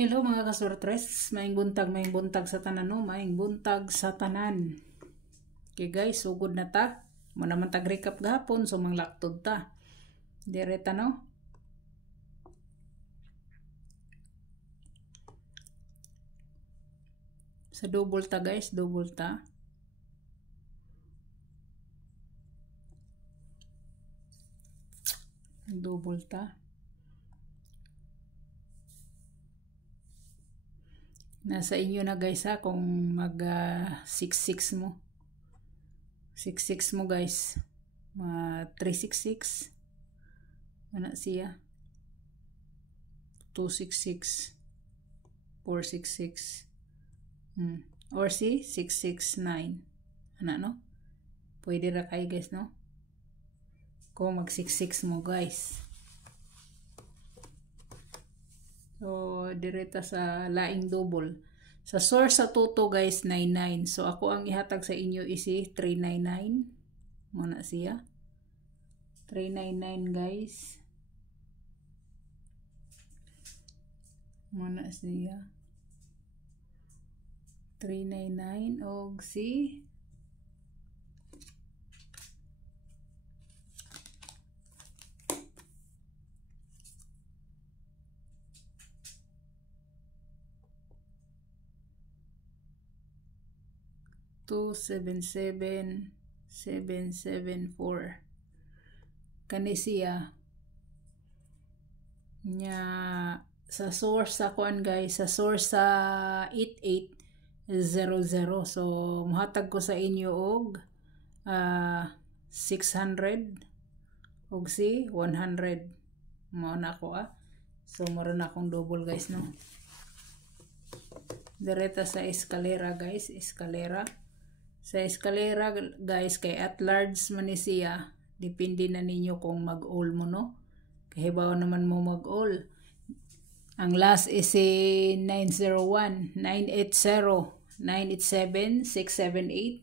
Hello mga kasurtres, maing buntag sa tanan no, maing buntag sa tanan. Okay guys, sugod na ta. Mo naman tag recap gahapon so manglaktod ta. Direta no. Sa double ta guys, double ta. Double ta. Nasa inyo na guys ha kung mag 66 mo. 66 mo guys. 366. Ano siya? 266. 466. Or si 669. Ano no? Pwede ra kay guys no? Kung mag 66 mo guys. So, direta sa laing double. Sa source sa toto guys, 99. So, ako ang ihatag sa inyo is 399. Muna siya. 399 guys. Muna siya. 399 og si 277,774. Kani siya nya sa source sa kuan guys, sa source sa 8800. So muhatag ko sa inyo og 600 og si 100. Mao na ako So mura na akong double guys no. Direta sa eskalera guys, eskalera. Sa eskalera guys kay at large man ni siya, depende na ninyo kung mag-all mo no. Kahibaw naman mo mag-all. Ang last is 901, 980, 987, 678,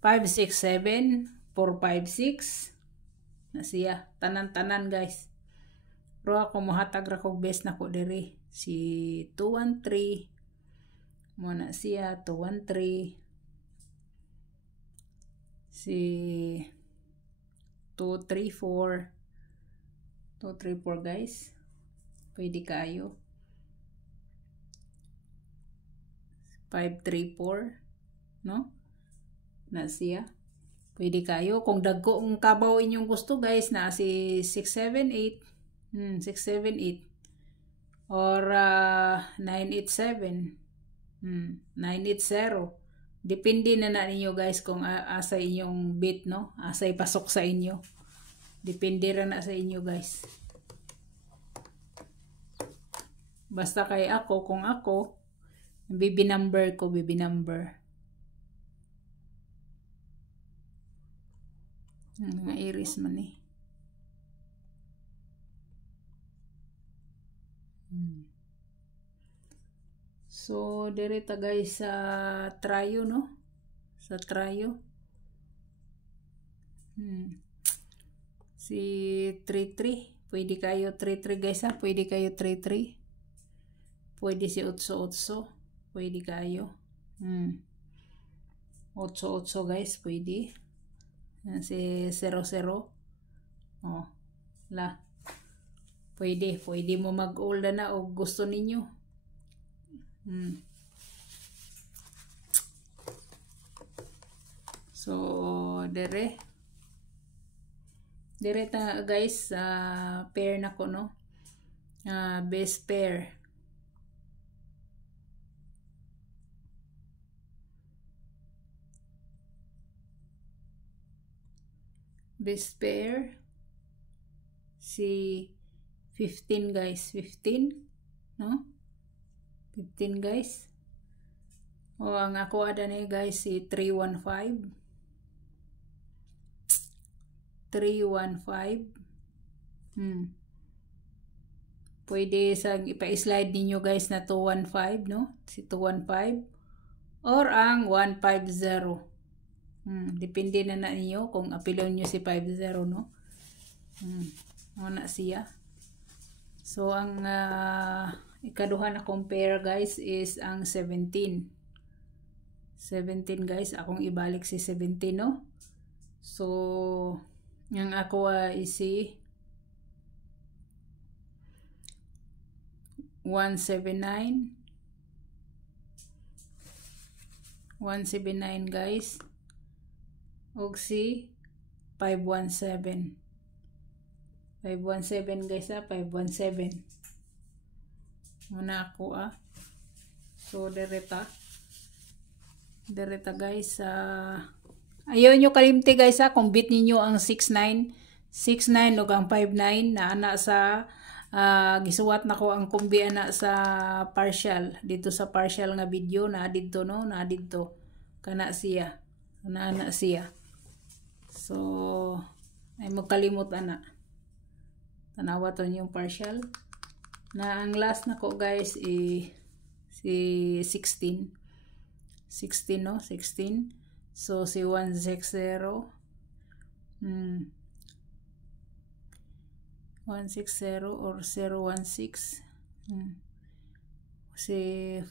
567, 456. Na siya, tanan-tanan guys. Pero ako mahatag ra kog best na ko diri si 213. Muna siya 213. Si 234. 234 guys. Pwede kayo. 534. No? Na siya. Pwede kayo. Kung dagko ang kabaw inyong gusto guys, na si 678. 678. Or 987. 980. Depende na ninyo guys kung asa inyong bit no. Asa ipasok sa inyo. Depende rin na sa inyo guys. Basta kay ako, kung ako, baby number ko, baby number. Mga iris man eh. So, direta guys sa tryo, no? Sa tryo. Si 33. Pwede kayo 33 guys ha. Pwede kayo 33. Pwede si 88. Pwede kayo. 88 guys. Pwede. Si 00. Oh. La. Pwede. Pwede mo mag-all na o gusto ninyo. So, direta guys, pair na ko no. Best pair. Best pair si 15 guys, 15 no? 15 guys. O ang ako ada ni guys si 315. 315. Pwede sang ipa-slide ninyo guys na 215 no? Si 215 or ang 150. Depende na ninyo kung apilon nyo si 50 no. Ano na siya. So ang ikaduha na compare guys is ang 17 guys, akong ibalik si 17 no. So ang ako is si 179 guys, og si 517 guys 517 muna ako so dereta guys ayaw nyo kalimti guys kung bit ninyo ang 69 ug ang 59 na ana sa gisuwat na ko ang kumbi ana sa partial dito sa partial nga video na didto no, na didto kana siya na ana siya. So ay magkalimot ana tanawa to yung partial na ang last na ko guys si 16 no, 16. So si 160 or 016 si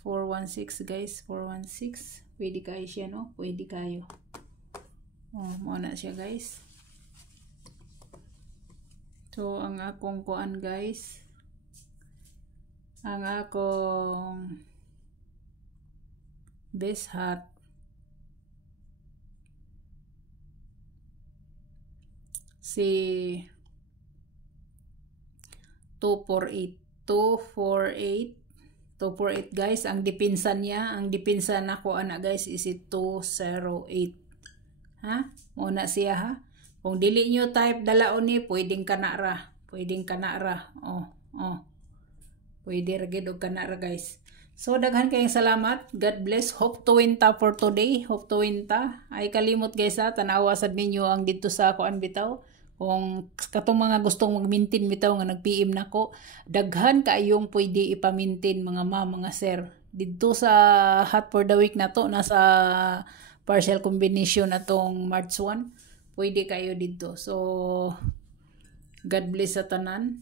416 guys, 416 pwede kayo siya no, pwede kayo muna siya guys. So ang akong kuan guys, ang akong best hat si 248 guys. Ang dipinsan niya, ang dipinsan nako ana guys is 208 muna siya ha. Kung dili nyo type dalaon ni pwedeng kanara pwede ra gid og kanara guys. So daghan kayong salamat, God bless, hope to win ta for today, hope to win ta. Ay kalimot guys tanawa sad ninyo ang dito sa kuan bitaw. Kung katong mga gustong mag-maintain bitaw nga nag-PM nako, daghan kaayong pwede ipa-maintain mga mga sir. Dito sa Hot for the Week na to, nasa partial combination atong March 1, pwede kayo dito. So God bless sa tanan.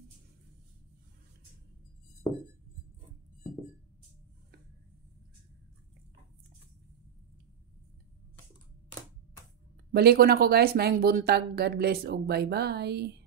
Balik ko na ko guys, maayong buntag, God bless og bye bye.